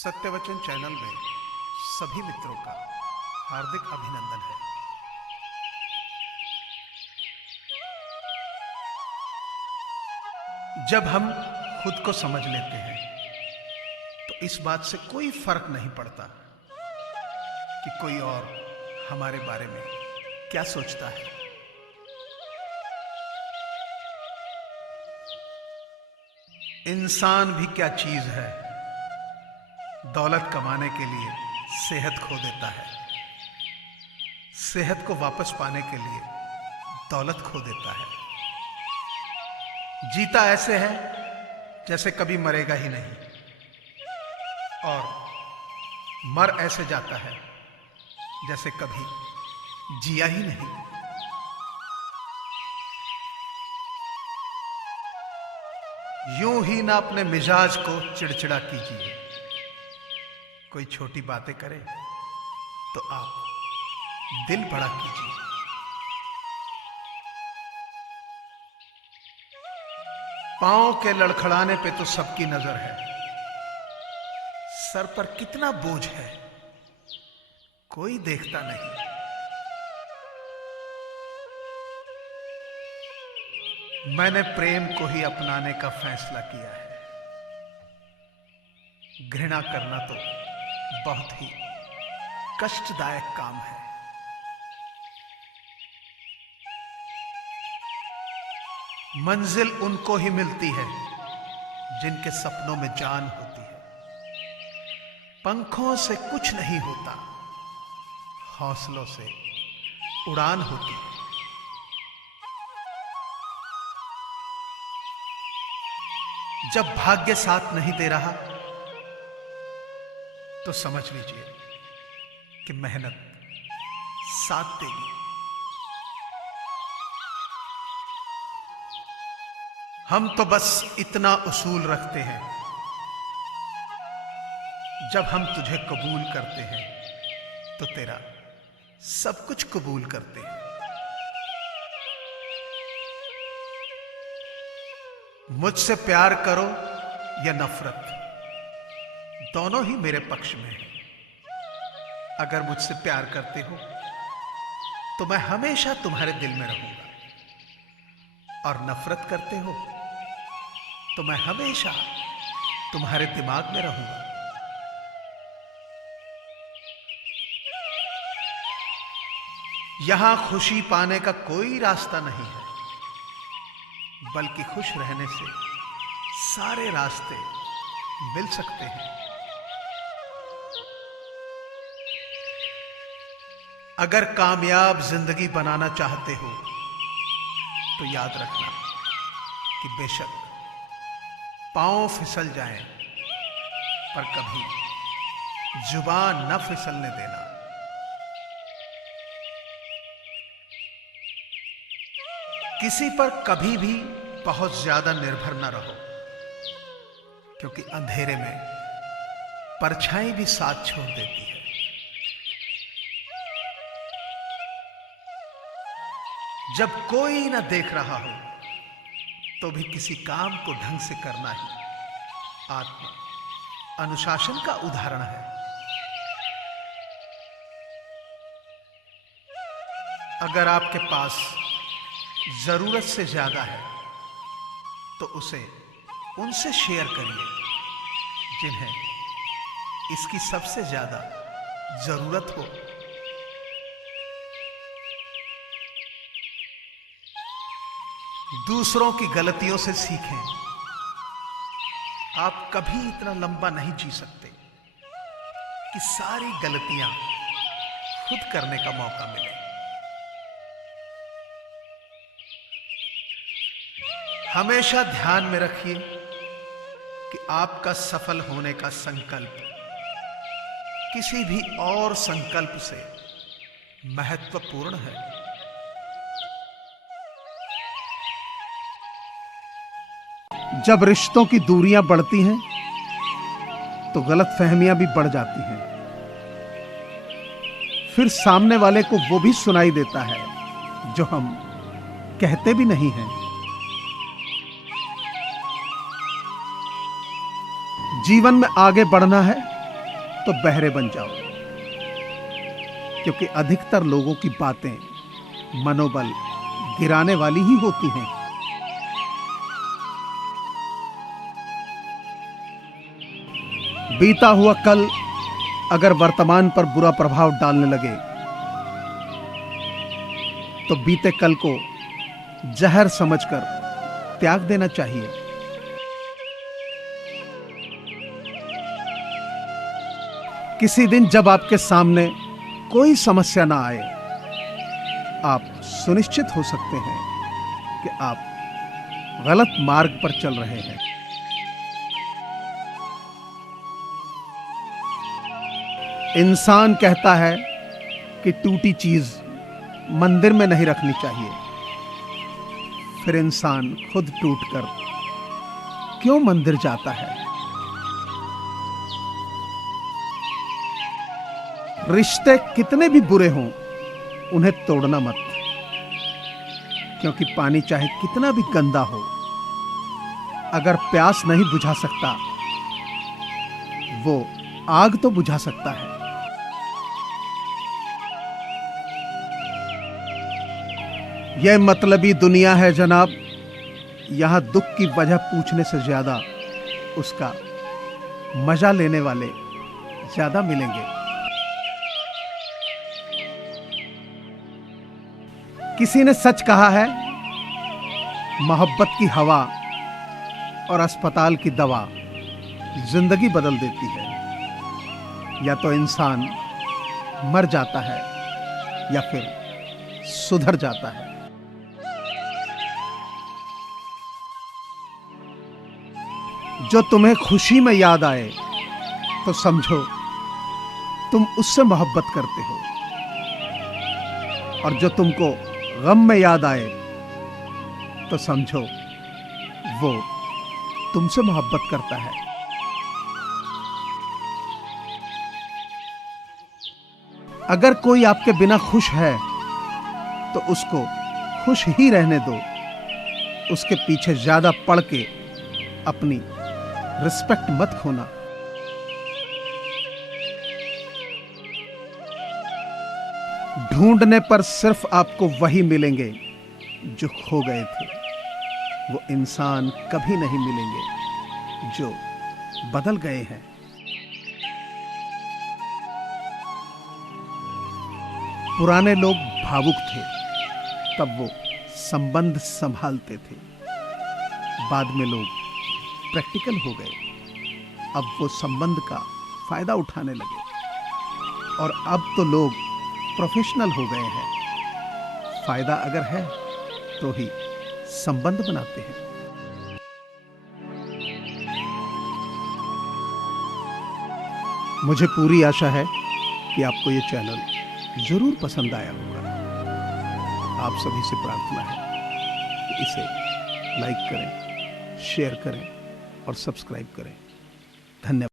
सत्यवचन channel में सभी मित्रों का हार्दिक अभिनंदन है। जब हम खुद को समझ लेते हैं तो इस बात से कोई फर्क नहीं पड़ता कि कोई और हमारे बारे में क्या सोचता है। इंसान भी क्या चीज है, दौलत कमाने के लिए सेहत खो देता है, सेहत को वापस पाने के लिए दौलत खो देता है। जीता ऐसे है जैसे कभी मरेगा ही नहीं, और मर ऐसे जाता है जैसे कभी जिया ही नहीं। यूं ही ना अपने मिजाज को चिड़चिड़ा कीजिए। कोई छोटी बातें करे तो आप दिल बड़ा कीजिए। पांव के लड़खड़ाने पे तो सबकी नजर है, सर पर कितना बोझ है कोई देखता नहीं। मैंने प्रेम को ही अपनाने का फैसला किया है। घृणा करना तो बहुत ही कष्टदायक काम है। मंजिल उनको ही मिलती है जिनके सपनों में जान होती है। पंखों से कुछ नहीं होता, हौसलों से उड़ान होती है। जब भाग्य साथ नहीं दे रहा तो समझ लीजिए कि मेहनत साथ देगी। हम तो बस इतना उसूल रखते हैं, जब हम तुझे कबूल करते हैं तो तेरा सब कुछ कबूल करते हैं। मुझसे प्यार करो या नफरत, दोनों ही मेरे पक्ष में है। अगर मुझसे प्यार करते हो तो मैं हमेशा तुम्हारे दिल में रहूंगा, और नफरत करते हो तो मैं हमेशा तुम्हारे दिमाग में रहूंगा। यहां खुशी पाने का कोई रास्ता नहीं है, बल्कि खुश रहने से सारे रास्ते मिल सकते हैं। अगर कामयाब जिंदगी बनाना चाहते हो तो याद रखना कि बेशक पांव फिसल जाएं, पर कभी जुबान न फिसलने देना। किसी पर कभी भी बहुत ज्यादा निर्भर न रहो, क्योंकि अंधेरे में परछाई भी साथ छोड़ देती है। जब कोई न देख रहा हो तो भी किसी काम को ढंग से करना ही आत्म अनुशासन का उदाहरण है। अगर आपके पास जरूरत से ज्यादा है तो उसे उनसे शेयर करिए जिन्हें इसकी सबसे ज्यादा जरूरत हो। दूसरों की गलतियों से सीखें। आप कभी इतना लंबा नहीं जी सकते कि सारी गलतियां खुद करने का मौका मिले। हमेशा ध्यान में रखिए कि आपका सफल होने का संकल्प किसी भी और संकल्प से महत्वपूर्ण है। जब रिश्तों की दूरियां बढ़ती हैं तो गलतफहमियां भी बढ़ जाती हैं। फिर सामने वाले को वो भी सुनाई देता है जो हम कहते भी नहीं हैं। जीवन में आगे बढ़ना है तो बहरे बन जाओ, क्योंकि अधिकतर लोगों की बातें मनोबल गिराने वाली ही होती हैं। बीता हुआ कल अगर वर्तमान पर बुरा प्रभाव डालने लगे तो बीते कल को जहर समझकर त्याग देना चाहिए। किसी दिन जब आपके सामने कोई समस्या ना आए, आप सुनिश्चित हो सकते हैं कि आप गलत मार्ग पर चल रहे हैं। इंसान कहता है कि टूटी चीज मंदिर में नहीं रखनी चाहिए, फिर इंसान खुद टूटकर क्यों मंदिर जाता है? रिश्ते कितने भी बुरे हों, उन्हें तोड़ना मत, क्योंकि पानी चाहे कितना भी गंदा हो, अगर प्यास नहीं बुझा सकता, वो आग तो बुझा सकता है। यह मतलबी दुनिया है जनाब, यहां दुख की वजह पूछने से ज्यादा उसका मजा लेने वाले ज्यादा मिलेंगे। किसी ने सच कहा है, मोहब्बत की हवा और अस्पताल की दवा जिंदगी बदल देती है। या तो इंसान मर जाता है या फिर सुधर जाता है। जो तुम्हें खुशी में याद आए तो समझो तुम उससे मोहब्बत करते हो, और जो तुमको गम में याद आए तो समझो वो तुमसे मोहब्बत करता है। अगर कोई आपके बिना खुश है तो उसको खुश ही रहने दो, उसके पीछे ज्यादा पड़ के अपनी रिस्पेक्ट मत खोना। ढूंढने पर सिर्फ आपको वही मिलेंगे जो खो गए थे, वो इंसान कभी नहीं मिलेंगे जो बदल गए हैं। पुराने लोग भावुक थे, तब वो संबंध संभालते थे। बाद में लोग प्रैक्टिकल हो गए, अब वो संबंध का फायदा उठाने लगे, और अब तो लोग प्रोफेशनल हो गए हैं। फायदा अगर है तो ही संबंध बनाते हैं। मुझे पूरी आशा है कि आपको ये चैनल जरूर पसंद आया होगा। आप सभी से प्रार्थना है कि इसे लाइक करें, शेयर करें और सब्सक्राइब करें। धन्यवाद।